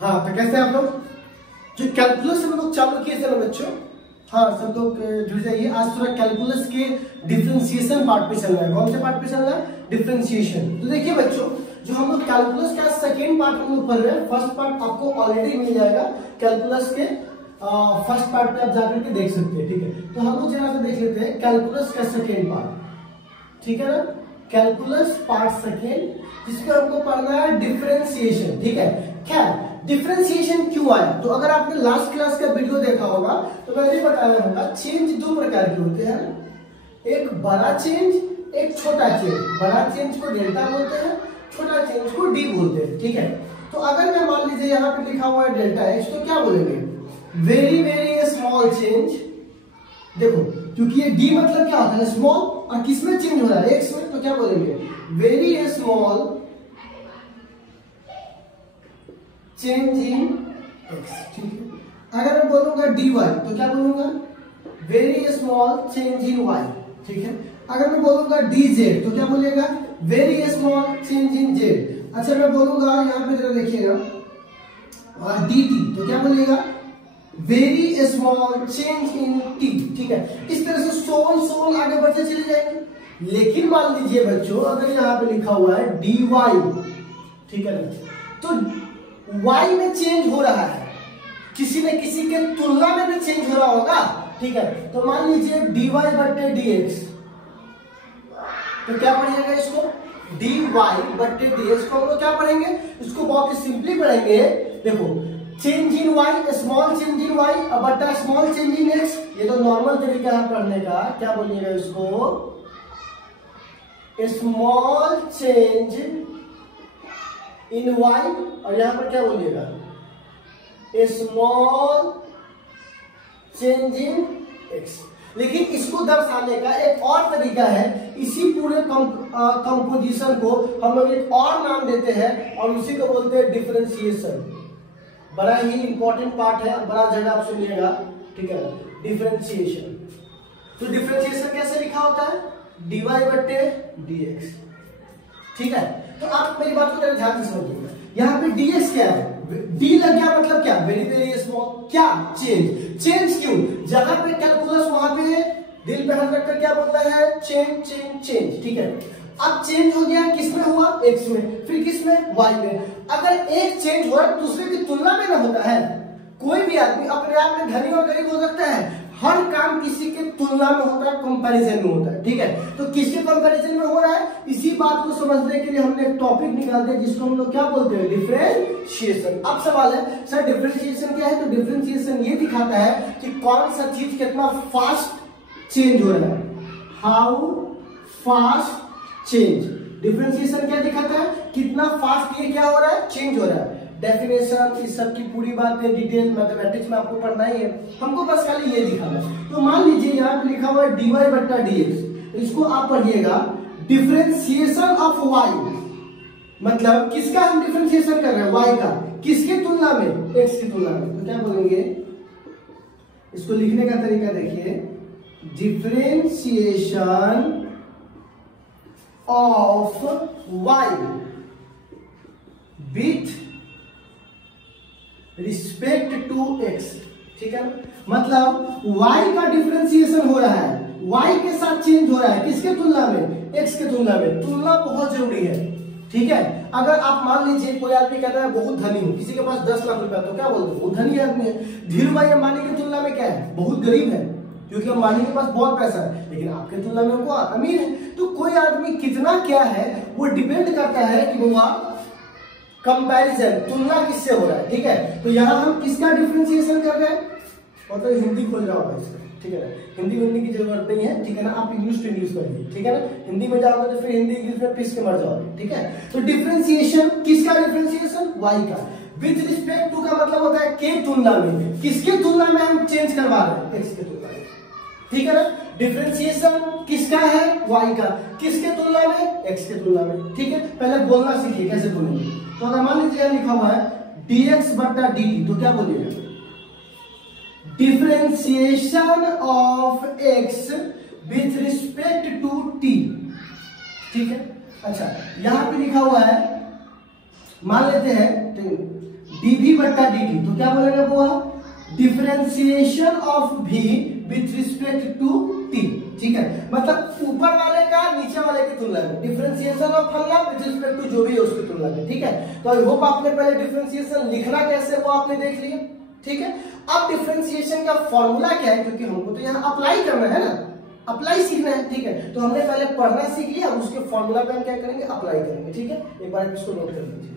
हाँ तो कैसे आप लोग जो कैलकुलस हम लोग चालू किए थे ना बच्चों, हाँ सब लोग जुड़ जाइए। आज थोड़ा कैलकुलस के डिफरेंशिएशन पार्ट पे चल रहा है। कौन से पार्ट पे चल रहा है? डिफरेंशिएशन। तो देखिए बच्चों, जो हम लोग कैलकुलस का सेकेंड पार्ट हम लोग पढ़ रहे हैं, फर्स्ट पार्ट आपको ऑलरेडी मिल जाएगा कैलकुलस के फर्स्ट पार्ट पे आप जाकर के देख सकते हैं, ठीक है। तो हम लोग जरा से देख लेते हैं कैलकुलस का सेकेंड पार्ट, ठीक है ना। कैलकुलस पार्ट सेकेंड, जिसमें हमको पढ़ना है डिफरेंशिएशन, ठीक है। क्या डिफरेंशिएशन क्यों आया? तो अगर आपने लास्ट क्लास का वीडियो देखा होगा तो मैंने बताया होगा चेंज दो प्रकार के होते हैं, एक बड़ा चेंज, एक छोटा चेंज। बड़ा चेंज को डेल्टा बोलते हैं, छोटा चेंज को डी बोलते हैं, ठीक है। तो अगर मैं मान लीजिए यहाँ पे लिखा हुआ है डेल्टा एक्स, तो क्या बोलेंगे? Very very small change. देखो क्योंकि ये डी मतलब क्या होता है? स्मॉल, और किसमें चेंज हो रहा है? एक्स में, तो क्या बोलेंगे? Very small change in x, ठीक है। अगर मैं बोलूंगा dy तो क्या बोलूंगा? Very small change in y, ठीक है। अगर मैं बोलूंगा dz तो क्या बोलेगा? Very small change in z। अच्छा मैं बोलूंगा यहाँ पे जरा देखिएगा dt तो क्या बोलेगा? Very small change in t, ठीक है। इस तरह से सोल आगे बढ़ते चले जाएंगे। लेकिन मान लीजिए बच्चों, अगर यहाँ पे लिखा हुआ है dy, ठीक है ना, तो y में चेंज हो रहा है, किसी न किसी के तुलना में भी चेंज हो रहा होगा, ठीक है। तो मान लीजिए dy बट्टे dx, तो क्या पढ़ेगा इसको? dy बट्टे dx को हम लोग क्या पढ़ेंगे? इसको बहुत ही सिंपली पढ़ेंगे। देखो change in y, small change in y बट्टा स्मॉल चेंज इन x, ये तो नॉर्मल तरीका है पढ़ने का। क्या बोलिएगा इसको? स्मॉल चेंज इन y, और यहां पर क्या बोलिएगा? Small change in x। लेकिन इसको दर्शाने का एक और तरीका है। इसी पूरे कंपोजिशन को हम लोग एक और नाम देते हैं और उसी को बोलते हैं डिफरेंशिएशन। बड़ा ही इंपॉर्टेंट पार्ट है, बड़ा जगह आप सुनिएगा, ठीक है। डिफरेंशिएशन, तो डिफरेंशिएशन कैसे लिखा होता है? dy बट्टे dx, ठीक है। तो आप मेरी बात को ध्यान से समझिएगा। यहाँ पे dx क्या है? d लग गया मतलब क्या? Very very small. क्या? चेंज। चेंज क्यों? जहां पे कैलकुलस वहां पे दिल पे हाथ रखकर क्या बोलता है? चेंज चेंज चेंज, ठीक है। अब चेंज हो गया, किसमें हुआ? x में, फिर किसमें? y में। अगर एक चेंज हो रहा है दूसरे की तुलना में ना होता है। कोई भी आदमी अपने आप में धनी और गरीब हो सकता है, हर काम किसी के तुलना में होता है, कंपैरिजन में होता है, ठीक है। तो किसके कंपैरिजन में हो रहा है? इसी बात को समझने के लिए हमने एक टॉपिक निकाल दिया जिसको हम लोग क्या बोलते हैं? डिफरेंशिएशन। अब सवाल है सर डिफरेंशिएशन क्या है? तो डिफरेंशिएशन ये दिखाता है कि कौन सा चीज कितना फास्ट चेंज हो रहा है, हाउ फास्ट चेंज। डिफरेंशिएशन क्या दिखाता है? कितना फास्ट ये क्या हो रहा है? चेंज हो रहा है। डेफिनेशन, इस सब की पूरी बातें डिटेल मैथमेटिक्स में आपको पढ़ना ही है, हमको बस खाली ये दिखाना है। तो मान लीजिए यहाँ पे लिखा हुआ है dy बट्टा dx, इसको आप पढ़िएगा डिफरेंशिएशन ऑफ y, मतलब किसका हम डिफरेंशिएशन कर रहे हैं? y का। किसके तुलना में? x की तुलना में। तो क्या बोलेंगे? इसको लिखने का तरीका देखिए, differentiation of y with respect to x, ठीक है। मतलब y का डिफरेंशिएशन हो रहा है, y के साथ चेंज हो रहा है, किसके तुलना में? x के तुलना में। तुलना बहुत जरूरी है, ठीक है। अगर आप मान लीजिए कोई आदमी कहता है बहुत धनी हूं, किसी के पास 10 लाख रुपया, तो क्या बोलते हैं? बहुत धनी आदमी है। धीरू भाई अंबानी की तुलना में क्या है? बहुत गरीब है, क्योंकि अंबानी के पास बहुत पैसा है, लेकिन आपके तुलना में वो अमीर है। तो कोई आदमी कितना क्या है वो डिपेंड करता है कि वो कंपैरिजन, तुलना किससे हो रहा है, ठीक है। तो यहाँ हम किसका डिफरेंशिएशन कर रहे हैं? मतलब हिंदी खोल रहा होगा इसका, ठीक है ना। हिंदी बोलने की जरूरत नहीं है, ठीक है ना। आप इंग्लिश टू इंग्लिश करिए, ठीक है ना। हिंदी में जाओगे तो फिर हिंदी इंग्लिश में पिस के मर जाओगे, ठीक है। तो डिफरेंशिएशन, किसका डिफरेंशिएशन? y का। विद रिस्पेक्ट टू का मतलब होता है के तुलना में। किसके तुलना में हम चेंज करवा रहे हैं? x के तुलना में, ठीक है ना। डिफरेंशिएशन किसका है? y का। किसके तुलना में? x के तुलना में, ठीक है। पहले बोलना सीखिए कैसे बोलेंगे। तो अगर मान लीजिए लिखा हुआ है dx बट्टा dt, तो क्या बोलिएगा? Differentiation of x with respect to t, ठीक है। अच्छा यहाँ पे लिखा हुआ है, मान लेते हैं dv बट्टा dt। तो क्या बोलेंगे वो, differentiation of v with respect to t। ठीक है, मतलब ऊपर वाले का नीचे वाले की तुलना में, डिफरेंशिएशन ऑफ फलना विथ रिस्पेक्ट टू जो भी है उसकी तुलना में। ठीक है, तो आई होप आपने पहले डिफरेंशिएशन लिखना कैसे वो आपने देख लिया। ठीक है, अब डिफरेंशिएशन का फॉर्मूला क्या है, क्योंकि हमको तो यहाँ अप्लाई करना है ना, अप्लाई सीखना है। ठीक है, तो हमने पहले पढ़ना सीख लिया, अब उसके फॉर्मूला पे हम क्या करेंगे, अप्लाई करेंगे। ठीक है, एक बार इसको नोट कर लीजिए।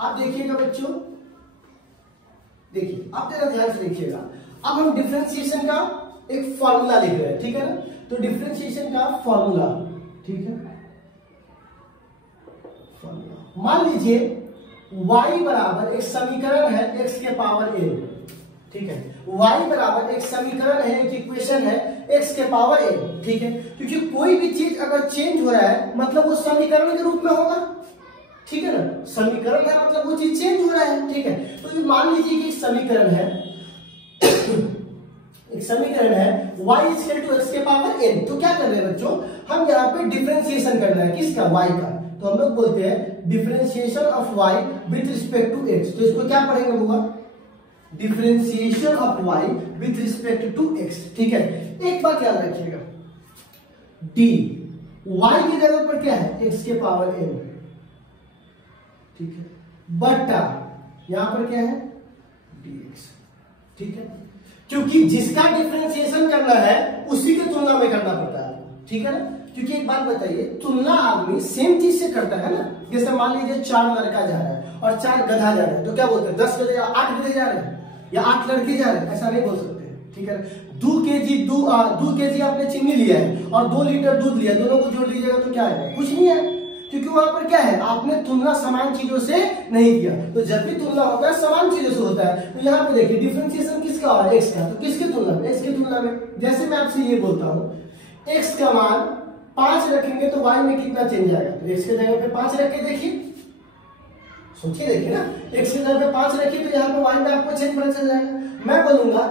आप देखिएगा बच्चों, देखिए आप जरा ध्यान से देखिएगा। अब हम डिफरेंशिएशन का एक फॉर्मूला लिख रहे हैं। ठीक है ना, तो डिफरेंशिएशन का फॉर्मूला, ठीक है, फॉर्मूला मान लीजिए y बराबर एक समीकरण है x के पावर n। ठीक है, y बराबर एक समीकरण है, एक इक्वेशन है x के पावर n। ठीक है, क्योंकि कोई भी चीज अगर चेंज हो रहा है मतलब वो समीकरण के रूप में होगा। ठीक है ना, समीकरण है मतलब वो चीज चेंज हो रहा है। ठीक है, तो ये मान लीजिए कि एक समीकरण है एक समीकरण है y इक्वल टू x के पावर n। तो क्या कर रहे हैं बच्चों, हम यहाँ पे डिफरेंशिएशन करना है, किसका, y का। तो हम लोग बोलते हैं differentiation of y with respect to x। तो इसको क्या पढ़ेंगे बुआ, differentiation of y with respect to x। ठीक है, एक बात याद रखिएगा, d y की जगह पर क्या है, x के पावर n। ठीक है, बटा यहां पर क्या है, dx। ठीक है, क्योंकि जिसका डिफरेंशिएशन करना है उसी की तुलना में करना पड़ता है। ठीक है ना, क्योंकि एक बात बताइए, तुलना आदमी सेम चीज से करता है ना। जैसे मान लीजिए 4 लड़का जा रहा है और 4 गधा जा रहा है, तो क्या बोलते हैं, 10 गधे या 8 गधे जा रहे हैं या 8 लड़के जा रहे हैं, ऐसा नहीं बोल सकते। ठीक है, 2 केजी आपने चीनी लिया है और 2 लीटर दूध लिया, दोनों को जोड़ लीजिएगा तो क्या है, कुछ नहीं है, क्योंकि वहां पर क्या है, आपने तुलना समान चीजों से नहीं किया। तो जब भी तुलना होता है समान चीजों से होता है। तो यहाँ पे देखिए डिफरेंशिएशन किसका हो रहा है, x का। तो किसकी तुलना में, x की तुलना में। जैसे मैं आपसे ये बोलता हूँ x का मान 5 रखेंगे तो y में कितना चेंज आएगा, तो x के जगह पे 5 रख के देखिए, सोचिए, देखिए ना, x के जगह पे 5 रखिए तो यहाँ पे y में आपको चेंज पता चल जाएगा। मैं बोलूंगा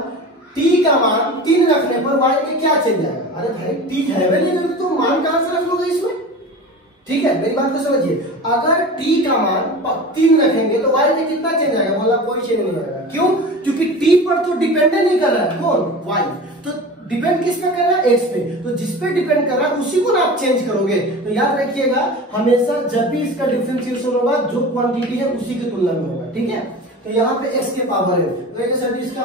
t का मान 3 रखने पर y में क्या चेंज आएगा। अरे भाई t है नहीं, तो मान कहां से रख लोगे इसमें। ठीक है, मेरी बात को समझिए, अगर t का मान 3 रखेंगे तो y में कितना चेंज आएगा, बोला कोई चेंज नहीं आएगा। क्यों, क्योंकि t पर तो डिपेंड नहीं कर रहा है, कौन, y। तो डिपेंड किस पे कर रहा है, x पे। तो जिस पे डिपेंड कर रहा है उसी को ना आप चेंज करोगे। तो याद रखिएगा, हमेशा जब भी इसका डिफरेंशिएशन होगा जो क्वांटिटी है उसी की तुलना में होगा। ठीक है, तो यहाँ पे x के पावर है, तो सर इसका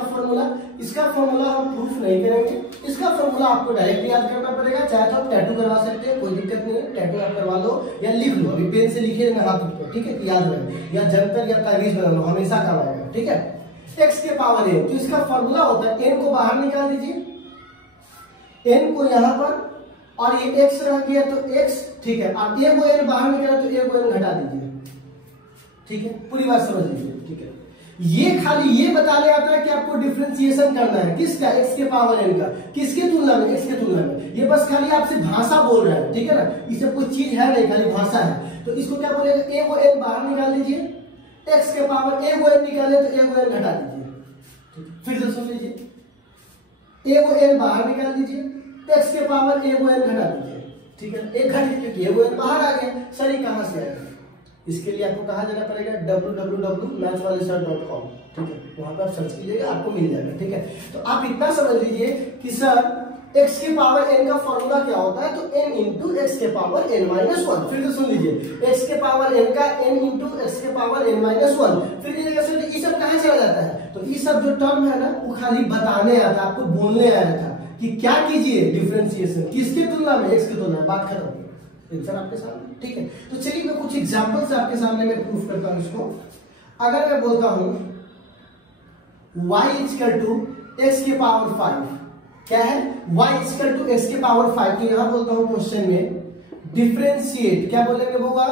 फॉर्मूला हम प्रूफ नहीं करेंगे। इसका फॉर्मूला आपको डायरेक्ट याद करना पड़ेगा, चाहे तो आप टैटू करवा सकते हैं, कोई दिक्कत नहीं है, टैटू आप करवा लो या लिख लो, अभी पेन से लिखिए ना हाथ पर। ठीक है, याद रहे, या जंतर या तावीज बना लो, हमेशा काम आएगा। ठीक है, x के पावर है, तो इसका फॉर्मूला होता है, n को बाहर निकाल दीजिए, n को यहाँ पर, और ये x रह गया तो x। ठीक है, आप a को n बाहर निकाला तो a को n घटा दीजिए। ठीक है, पूरी बात समझ लीजिए। ठीक है, ये खाली ये बताने आता है कि आपको डिफरेंशिएशन करना है, किसका, x के पावर n का, किसके तुलना में, x के तुलना में। ये बस खाली आपसे भाषा बोल रहा है। ठीक है ना, इससे कोई चीज है नहीं, खाली भाषा है। तो इसको क्या बोलेगा, a को n बाहर निकाल दीजिए, x के पावर a को n निकाले तो a को n घटा दीजिए। फिर से सुन लीजिए, a को n बाहर निकाल दीजिए, x के पावर a को n घटा दीजिए। ठीक है, एक घट क्योंकि a को n बाहर आ गया, सर ये कहां से आएगा, इसके लिए आपको कहा जाना पड़ेगा www.mathswalisir.com। ठीक है, वहां पर आप सर्च कीजिएगा, आपको मिल जाएगा। ठीक है, तो आप इतना समझ लीजिए कि सर x के पावर n का फॉर्मूला क्या होता है, तो n इंटू x के पावर n माइनस 1। फिर से सुन लीजिए, x के पावर n का n इंटू x के पावर n माइनस 1। फिर ये सब कहाँ चला जाता है, तो ये सब जो टर्म है ना वो खाली बताने आया था, आपको बोलने आया था कि क्या कीजिए, डिफरेंशिएशन किसके तुलना में, x की तुलना में। बात खत्म, आंसर आपके सामने। ठीक है, तो चलिए मैं कुछ एग्जांपल से आपके सामने मैं प्रूफ करता हूं इसको। अगर मैं बोलता हूं y इक्वल टू x के पावर 5, क्या है, y इक्वल टू x के पावर 5, तो यहां बोलता हूं क्वेश्चन में डिफरेंशिएट, क्या बोलेंगे होगा,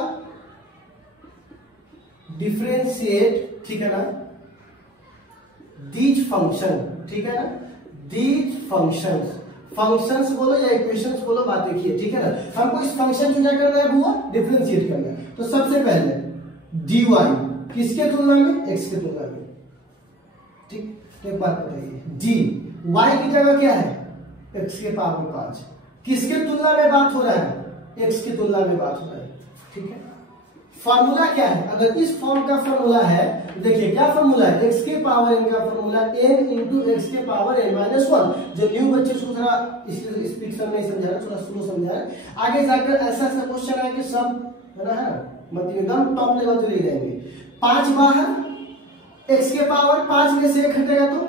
डिफरेंशिएट। ठीक है ना, दीज फंक्शन। ठीक है ना, दीज फंक्शंस, फंक्शंस बोलो या इक्वेशंस बोलो, बात देखिए। ठीक है ना, हमको इस फंक्शन को क्या करना है बुआ, डिफरेंशिएट करना है। तो सबसे पहले dy किसके तुलना में, x के तुलना में। ठीक, तो एक बात बताइए, dy की जगह क्या है, x के पावर 5, किसके तुलना में बात हो रहा है, x की तुलना में बात हो रहा है, ठीक है। फॉर्मूला क्या है, अगर इस फॉर्म का फॉर्मूला है, देखिए क्या फॉर्मूला है, x के पावर n का फॉर्मूला n इंटू एक्स के पावर n माइनस 1। जो न्यू बच्चे उसको थोड़ा इस पिक्चर में समझा रहा, थोड़ा स्लो समझा रहा, आगे जाकर ऐसा ऐसा क्वेश्चन है कि सब है ना, मतलब एकदम टॉप लेवल पे ले जाएंगे। 5 बाहर, x के पावर 5 में से 1 हटेगा तो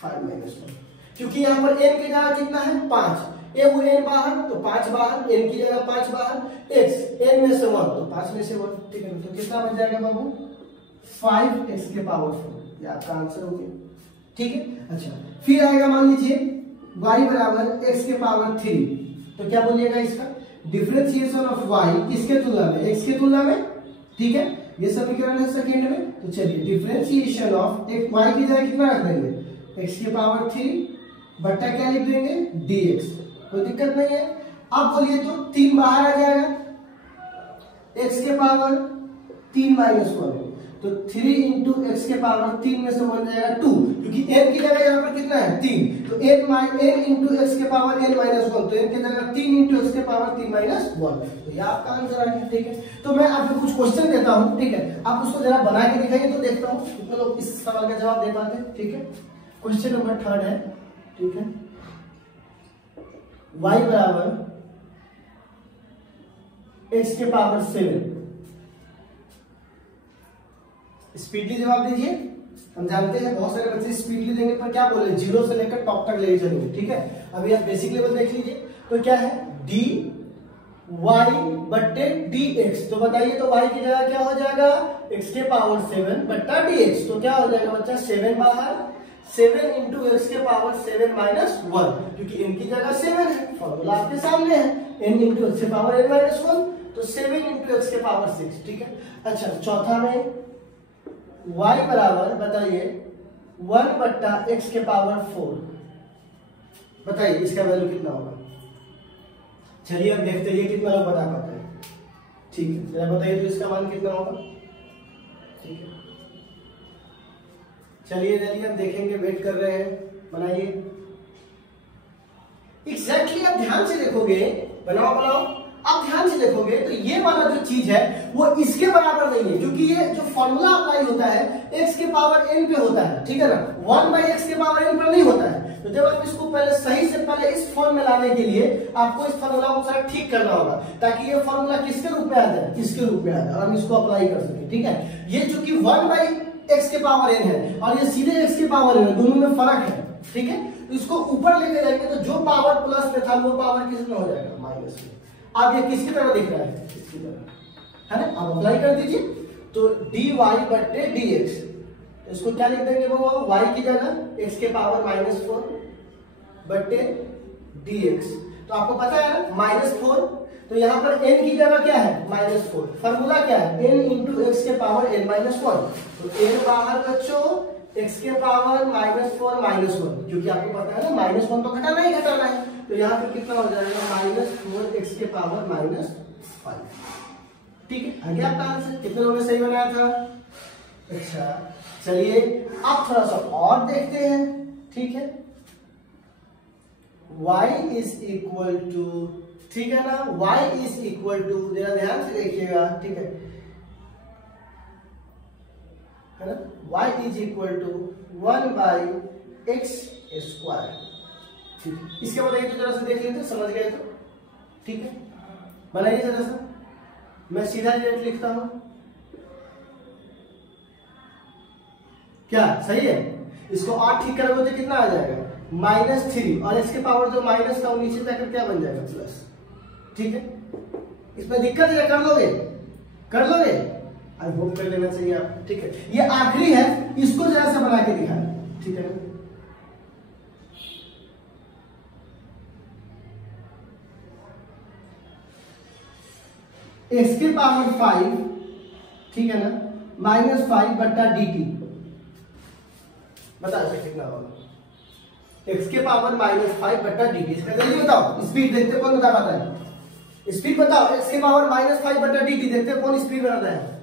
5 माइनस 1, क्योंकि यहाँ पर n की जगह कितना है 5, n बाहर तो 5 बाहर, n की जगह 5 बाहर, x n में से 1 तो 5 में से 1, ठीक है। तो कितना बच जाएगा बाबू 5x के पावर 4, ये आपका आंसर हो गया, ठीक है। अच्छा फिर आएगा मान लीजिए y बराबर x के पावर 3, तो क्या बोलिएगा इसका डिफरेंशिएशन ऑफ y किसके तुलना में, x के तुलना में, ठीक है। ये समीकरण है सेकंड में, तो चलिए डिफरेंशिएशन ऑफ एक y की जगह कितना रख देंगे x के पावर 3 बट्टा क्या लिख देंगे dx, कोई दिक्कत नहीं है। अब बोलिए तो 3 बाहर आ जाएगा, x के पावर 3 माइनस 1, तो 3 इंटू एक्स के पावर 3 में से 1 जाएगा 2, क्योंकि n की जगह यहाँ पर कितना है 3, तो n इंटू एक्स के पावर n माइनस 1, तो n की जगह 3 इंटू एक्स के पावर 3 माइनस 1, तो ये आपका आंसर आ गया, ठीक है। तो मैं आपको कुछ क्वेश्चन देता हूँ, ठीक है, आप उसको जरा बना के दिखाइए तो देखता हूँ कितने लोग इस सवाल का जवाब दे पाते हैं, ठीक है। क्वेश्चन नंबर 3 है, ठीक है, y बराबर x के पावर 7, स्पीडली जवाब दीजिए। हम जानते हैं बहुत सारे बच्चे स्पीडली देंगे, पर क्या बोले 0 से लेकर टॉप तक ले चलेंगे, ठीक है। अभी आप बेसिक लेवल देख लीजिए, तो क्या है dy बट्टे dx, तो बताइए तो y की जगह क्या हो जाएगा x के पावर 7 बट्टा dx, तो क्या हो जाएगा बच्चा 7 बाहर, 7 इंटू एक्स के पावर 7 माइनस 1, क्योंकि n की जगह 7 है, फॉर्मूला आपके सामने है, n इंटू एक्स के पावर n माइनस 1, तो 7 इंटू एक्स के पावर 6, ठीक है। अच्छा चौथा में y बराबर बताइए 1 बट्टा एक्स के पावर 4, बताइए इसका वैल्यू कितना होगा। चलिए अब देखते हैं कितना लोग बता पाते हैं, ठीक है, जरा बताइए तो इसका मान कितना होगा, ठीक है। चलिए चलिए अब देखेंगे, वेट कर रहे हैं, बनाइए एग्जैक्टली आप ध्यान से देखोगे, बनाओ बनाओ, आप ध्यान से देखोगे तो ये वाला जो चीज है वो इसके बराबर नहीं है, क्योंकि ये जो फॉर्मूला अप्लाई होता है x के पावर n पे होता है, ठीक है ना, 1/x के पावर n पर नहीं होता है। तो जब आप इसको पहले सही से पहले इस फॉर्म में लाने के लिए आपको इस फॉर्मूला को सारा ठीक करना होगा, ताकि ये फॉर्मूला किसके रूप में आ जाए, इसके रूप में आ जाए, और हम इसको अप्लाई कर सके, ठीक है। ये चूंकि 1/x के पावर n है और ये सीधे x के पावर n है, दोनों में फर्क है, ठीक है। तो इसको ऊपर लेके जाएंगे तो जो पावर प्लस में था वो पावर किस में हो जाएगा माइनस में। अब ये किसकी तरह दिख रहा है, इसकी तरह, है ना। अब अप्लाई कर दीजिए, तो dy बट्टे dx, इसको क्या लिख देंगे वो y की जगह x के पावर -4 बट्टे dx, तो आपको पता है ना -4, तो यहाँ पर n की जगह क्या है -4, फॉर्मूला क्या है n इंटू एक्स के पावर n -1, तो n बाहर बच्चों x के पावर -4 -1, क्योंकि आपको पता है ना -1 तो घटाना ही घटाना है, तो यहाँ पर कितना हो जाएगा -4x के पावर -5, ठीक है। आगे आपका आंसर कितने लोगों ने सही बनाया था। अच्छा चलिए अब थोड़ा सा और देखते हैं, ठीक है। y इज इक्वल टू, ठीक है ना, y इज इक्वल टू, जरा ध्यान से देखिएगा, ठीक है ना, y is equal to 1/x square, ठीक है। इसके बताइए तो जरा सा देख लेते, समझ गए तो, ठीक है, बनाइए जरा सा, मैं सीधा डायरेक्ट लिखता हूं, क्या सही है। इसको 8 ठीक करोगे तो कितना आ जाएगा -3, और इसके पावर जो माइनस था वो नीचे जाकर क्या बन जाएगा प्लस, ठीक है। इसमें दिक्कत है, कर लोगे कर लोगे, आई होप कर लेना चाहिए आप, ठीक है। ये आखिरी है, इसको जरा सा बना के दिखाना, ठीक है। x के पावर 5, ठीक है ना, -5 बट्टा dt, बता दो कितना होगा x के पावर -5 बट्टा dt, इसका जल्दी बताओ, स्पीड देखते कौन बता पाता है, स्पीड बताओ, x के पावर -5 बट्टा dt देखते कौन स्पीड बनाता है।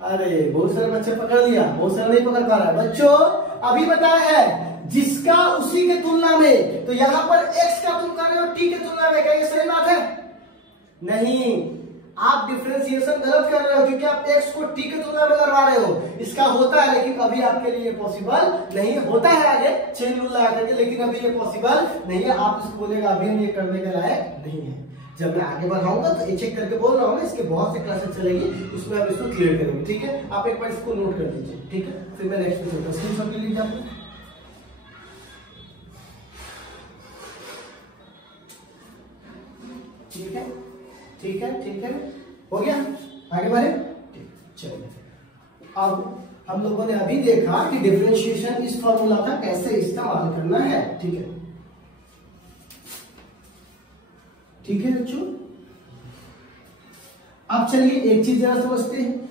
अरे बहुत सारे बच्चे पकड़ लिया, बहुत सारे नहीं पकड़ पा रहा है बच्चों। अभी बताया है जिसका उसी के तुलना में तो यहाँ पर x का तुम कर रहे हो t की तुलना में, क्या ये सही बात है? नहीं, आप डिफरेंशिएशन गलत कर रहे हो, क्योंकि आप x को t की तुलना में करवा रहे हो। इसका होता है, लेकिन अभी आपके लिए पॉसिबल नहीं होता है, आगे चेन रूल लगा करके, लेकिन अभी ये पॉसिबल नहीं है। आप इसको बोलेगा अभी हम ये करने के लायक नहीं है। जब मैं आगे बढ़ाऊंगा तो एक एक करके बोल रहा हूँ, इसके बहुत से क्लासेस चलेगी, उसमें आप इसको क्लियर करेंगे, ठीक है? आप एक बार इसको नोट कर लीजिए, ठीक है? फिर मैं नेक्स्ट पे चलता हूँ। स्क्रीनशॉट ले लीजिए आप। ठीक है, ठीक है, ठीक है, हो गया? आगे बढ़े? चलिए, अब हम लोगों ने अभी देखा कि डिफरेंशिएशन इस फॉर्मूला का कैसे इस्तेमाल करना है, ठीक है? ठीक है बच्चों, अब चलिए एक चीज जरा समझते हैं।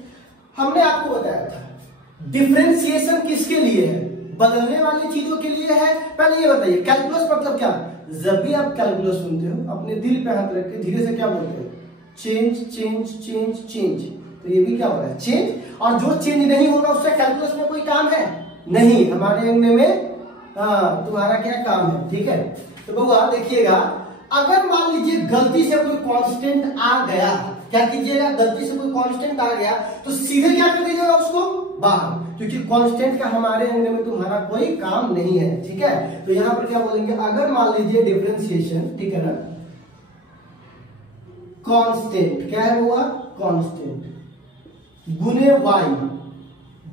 हमने आपको बताया था डिफरेंशिएशन किसके लिए है? बदलने वाली चीजों के लिए है। पहले ये बताइए, कैलकुलस मतलब क्या? जब भी आप कैलकुलस सुनते हो, अपने दिल पे हाथ रख के धीरे से क्या बोलते हो? Change, change, change, change. तो ये भी क्या हो रहा है? चेंज। और जो चेंज नहीं होगा उससे कैलकुलस में कोई काम है नहीं, हमारे अंग्रेजी में तुम्हारा क्या काम है, ठीक है? तो बउआ देखिएगा, अगर मान लीजिए गलती से कोई कांस्टेंट आ गया, क्या कीजिएगा? गलती से कोई कांस्टेंट आ गया तो सीधे क्या कर दीजिएगा? उसको बाहर, क्योंकि कांस्टेंट का हमारे अंग्रेजी में तुम्हारा कोई काम नहीं है, ठीक है? तो यहां पर क्या बोलेंगे? अगर मान लीजिए डिफरेंशिएशन, ठीक है ना, कांस्टेंट क्या है? हुआ कांस्टेंट गुने y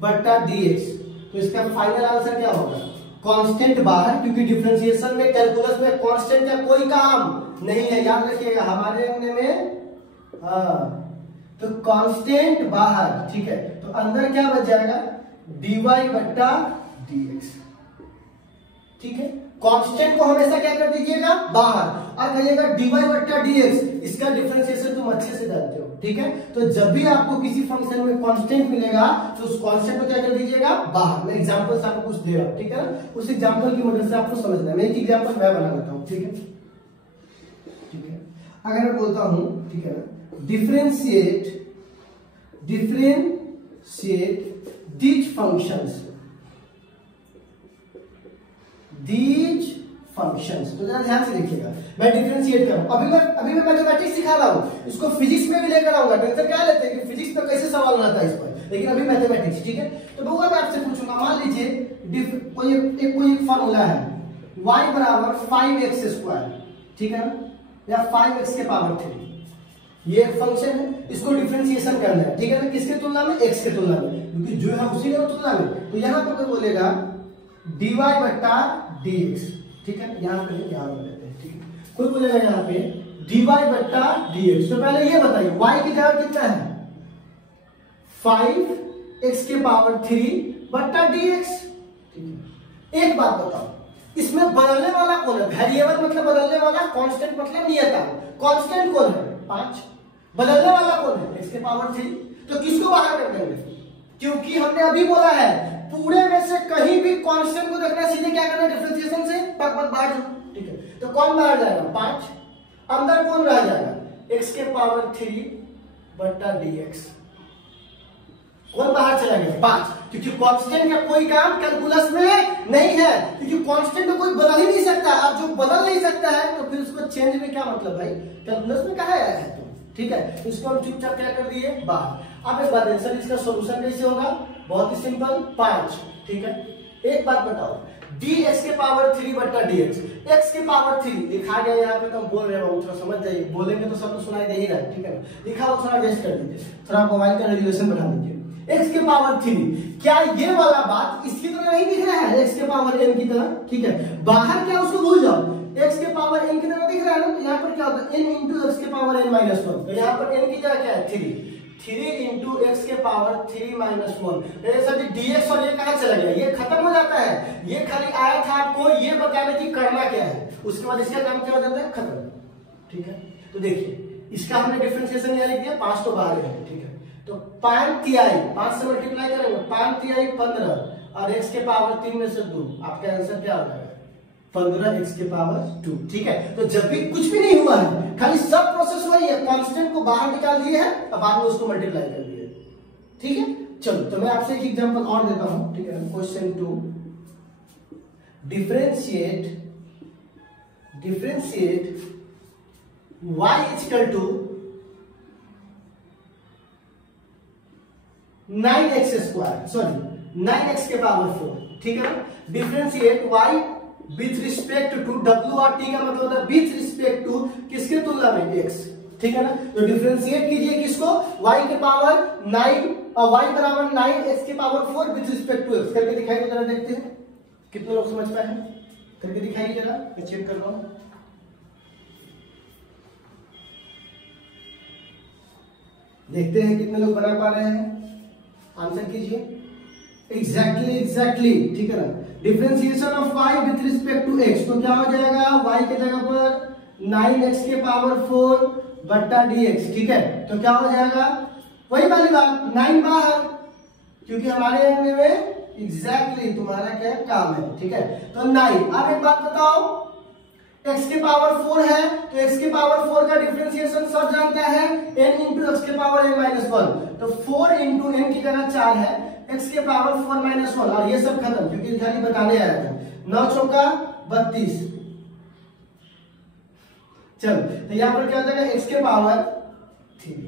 बट्टा dx, तो इसका फाइनल आंसर क्या होगा? कांस्टेंट बाहर, क्योंकि डिफरेंशिएशन में, कैलकुलस में कांस्टेंट का कोई काम नहीं है, याद रखिएगा हमारे अंग्रेजी में। तो कांस्टेंट बाहर, ठीक है? तो अंदर क्या बच जाएगा? dy बट्टा dx, ठीक है? कांस्टेंट को हमेशा क्या कर दीजिएगा? बाहर, और कहिएगा dy बट्टा dx। इसका डिफरेंशिएशन तुम अच्छे से जानते हो, ठीक है? तो जब भी आपको किसी फंक्शन में कांस्टेंट मिलेगा तो उस कांस्टेंट को क्या कर दीजिएगा? बाहर। मैं एग्जांपल आपको कुछ दे रहा हूं, ठीक है ना? उस एग्जांपल की मदद से आपको समझना है। मैं एक एग्जांपल मैं बना लेता हूं, ठीक है? ठीक है, अगर मैं बोलता हूं, ठीक है ना, डिफरेंशिएट these functions, तो जरा ध्यान से देखिएगा, मैं डिफरेंशिएट कर रहा हूं। अभी मैं मैथमेटिक्स सिखा रहा हूं, इसको फिजिक्स में भी लेकर आऊंगा। टेंशन क्या लेते हैं कि फिजिक्स में कैसे सवाल आता है इस पर, लेकिन अभी मैथमेटिक्स, ठीक है? तो बउआ मैं आपसे पूछूंगा, मान लीजिए कोई फॉर्मूला है y बराबर 5x², ठीक है ना, या 5x के पावर 3, ये एक फंक्शन है, इसको डिफरेंशिएशन करना है, ठीक है ना? किसके तुलना में? x के तुलना में, क्योंकि जो है उसी के तुलना में। तो यहां पर बोलेगा dy बट्टा dx, ठीक है? यहां पे क्या बोल देते हैं, ठीक है? कोई बोलेगा यहां पे dy बट्टा dx। तो पहले ये बताइए y की जगह कितना है? 5x के पावर 3 बट्टा dx, ठीक है? एक बात बताओ, इसमें बदलने वाला कौन है? वेरिएबल मतलब बदलने वाला, कांस्टेंट मतलब नियतांक। कांस्टेंट कौन है? 5। बदलने वाला कौन है? x के पावर 3। तो किसको बाहर कर देंगे? क्योंकि हमने अभी बोला है पूरे में से कहीं भी कांस्टेंट को देखना, सीधे क्या करना? डिफरेंशिएशन से पक बाहर जाओ, ठीक है? तो कौन बाहर जाएगा? 5। अंदर कौन रह जाएगा? x के पावर 3 बट्टा dx। कौन बाहर चला गया? 5, क्योंकि कांस्टेंट का कोई काम कैलकुलस में नहीं है, क्योंकि कांस्टेंट को कोई बदल ही नहीं सकता। अब जो बदल नहीं सकता है तो फिर उसको चेंज में क्या मतलब भाई? कैलकुलस में कहाँ आया है तुम, ठीक है? इसको हम चुपचाप क्या कर दिए? बाहर। अब एक बात है सर, इसका सोल्यूशन कैसे होगा? बहुत ही सिंपल, 5, ठीक है? एक बात बताओ, dx के पावर 3 बट्टा dx, x के पावर 3 लिखा गया यहाँ पे, तो हम बोल रहे हैं, थोड़ा समझ जाइए, बोलेंगे तो सब तो सुनाई दे ही रहा है, ठीक है? लिखा हो थोड़ा गेस कर दीजिए, थोड़ा मोबाइल का रेजुलेशन बढ़ा दीजिए। x के पावर 3, क्या ये वाला बात इसकी तरह नहीं दिख रहा है? x के पावर n की तरह, ठीक है? बाहर क्या उसको भूल जाओ, x के पावर n की तरह दिख रहा है ना? तो यहाँ पर क्या होता है? n इंटू x के पावर n माइनस 1। तो यहाँ पर n की जगह क्या है? 3 इंटू x के पावर 3 माइनस 1। सर dx और ये कहाँ चला गया? ये खत्म हो जाता है। ये खाली आया था आपको ये बताने की करना क्या है, उसके बाद इसका काम क्या हो जाता है? खत्म, ठीक है? तो देखिए इसका हमने डिफरेंशिएशन यहाँ लिख दिया, 5 तो बाहर है, ठीक है? तो 5 तिहाई, 5 से मल्टीप्लाई करेंगे, 5 तिहाई 15 और x के पावर 3 में से 2, आपका आंसर क्या हो जाएगा? 15x के पावर 2, ठीक है? तो जब भी कुछ भी नहीं हुआ है, खाली सब प्रोसेस वही है, कांस्टेंट को बाहर निकाल दिए हैं और बाद में उसको मल्टीप्लाई कर दिए, ठीक है? चलो तो मैं आपसे एक एग्जांपल और देता हूं, ठीक है? Question 2, differentiate differentiate y equal to 9x square, sorry 9x के पावर 4, ठीक है ना। Differentiate y with respect to w और t का मतलब है विथ रिस्पेक्ट टू किसके तुलना में x, ठीक है ना। तो डिफरेंशिएट कीजिए किसको, y के पावर 9 और y बराबर 9x के power 4 with respect to x। करके दिखाइए जरा, देखते हैं कितने लोग समझ पाए हैं। करके दिखाइए जरा, मैं चेक कर रहा हूं। देखते हैं कितने लोग बना पा रहे हैं, आंसर कीजिए। एग्जैक्टली, ठीक है ना। Differentiation of y with respect to x, तो क्या हो जाएगा, y के जगह पर 9x के पावर 4 बट्टा dx, ठीक है। तो क्या हो जाएगा, वही वाली बात, 9 बाहर, क्योंकि हमारे अंग्रेजी में एग्जैक्टली तुम्हारा क्या काम है, ठीक है। तो 9। अब एक बात बताओ, x के पावर 4 है तो x के पावर 4 का डिफरेंशिएशन सब जानता है, n इंटू एक्स के पावर n माइनस 1, तो 4 इंटू n की जगह 4 है, x के पावर 4 माइनस 1, और ये सब खत्म, क्योंकि खाली बताने आया था। 9 चौका 32। चलो, तो यहां पर क्या हो जाएगा, x के पावर 3,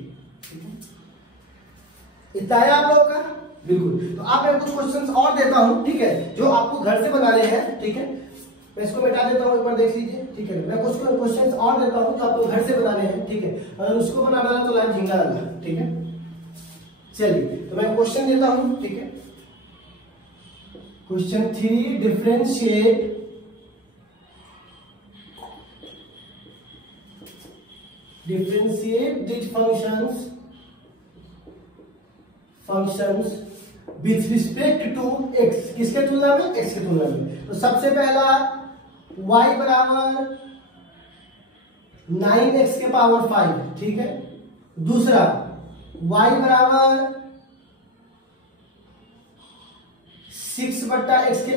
इतना है आप लोगों का, बिल्कुल। तो आप मैं कुछ क्वेश्चंस और देता हूं, ठीक है, जो आपको घर से बनाने हैं, ठीक है। मैं इसको मिटा देता हूं, एक बार देख लीजिए, ठीक है। मैं कुछ क्वेश्चंस और देता हूं जो आपको घर से बनाने हैं, ठीक है। अगर उसको बनाना है तो लाइन झिंगा लगा, ठीक है। चलिए, तो मैं क्वेश्चन देता हूं, ठीक है। Question 3, differentiate this functions with respect to x, किसके तुलना में, x की तुलना में। तो सबसे पहला y बराबर 9x के पावर 5, ठीक है। दूसरा y बराबर 6 बट्टा x के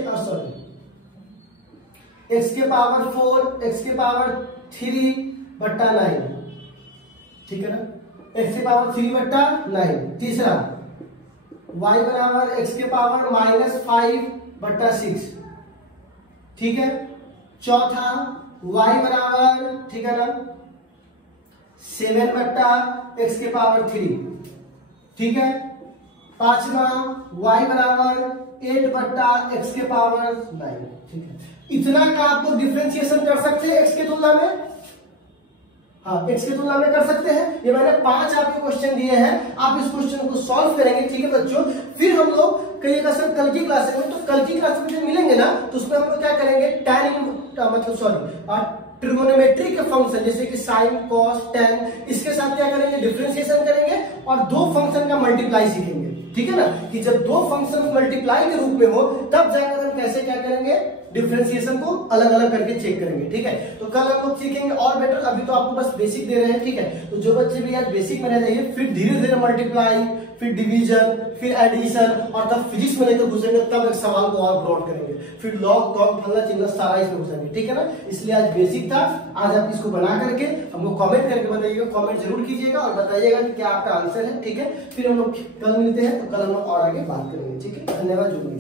x के पावर 4, x के पावर 3 बट्टा 9, ठीक है ना, x के पावर 3 बट्टा 9। तीसरा y बराबर x के पावर -5 बट्टा 6, ठीक है। चौथा y बराबर, ठीक है ना, 7 बट्टा x के पावर 3, ठीक है। पांचवा y बराबर 8 बट्टा x के पावर 9, ठीक है। इतना का आप लोग डिफरेंशिएशन कर सकते हैं x के तुलना में, हाँ, x के तुलना में कर सकते हैं। ये मैंने 5 आपको क्वेश्चन दिए हैं, आप इस क्वेश्चन को सॉल्व करेंगे, ठीक है बच्चों। फिर हम लोग कई कल की क्लास में, तो कल की क्लास में जो मिलेंगे ना, तो उसमें हम लोग क्या करेंगे, ट्रिगोनोमेट्री के फंक्शन जैसे कि साइन, कॉस, टेन, इसके साथ क्या करेंगे, डिफरेंशिएशन करेंगे, और 2 फंक्शन का मल्टीप्लाई सीखेंगे, ठीक है ना। कि जब 2 फंक्शन मल्टीप्लाई के रूप में हो, तब जाकर हम कैसे क्या करेंगे, डिफरेंशिएशन को अलग अलग करके चेक करेंगे, ठीक है। तो कल हम लोग सीखेंगे और बेटर, अभी तो आपको बस बेसिक दे रहे हैं, ठीक है। तो जो बच्चे भी आज बेसिक में रह जाइए, फिर धीरे धीरे मल्टीप्लाई, फिर डिवीजन, फिर एडिशन, और तब फिजिक्स में लेकर घुसेंगे, तब एक सवाल को और ब्रॉड करेंगे, फिर लॉग कॉग फलना चिल्ला सारा इसमें घुसेंगे, ठीक है ना। इसलिए आज बेसिक था, आज आप इसको बना करके हमको कमेंट करके बताइएगा, कमेंट जरूर कीजिएगा और बताइएगा कि क्या आपका आंसर है, ठीक है। फिर हम लोग कल मिलते हैं, तो कल हम लोग और आगे बात करेंगे, ठीक है। धन्यवाद।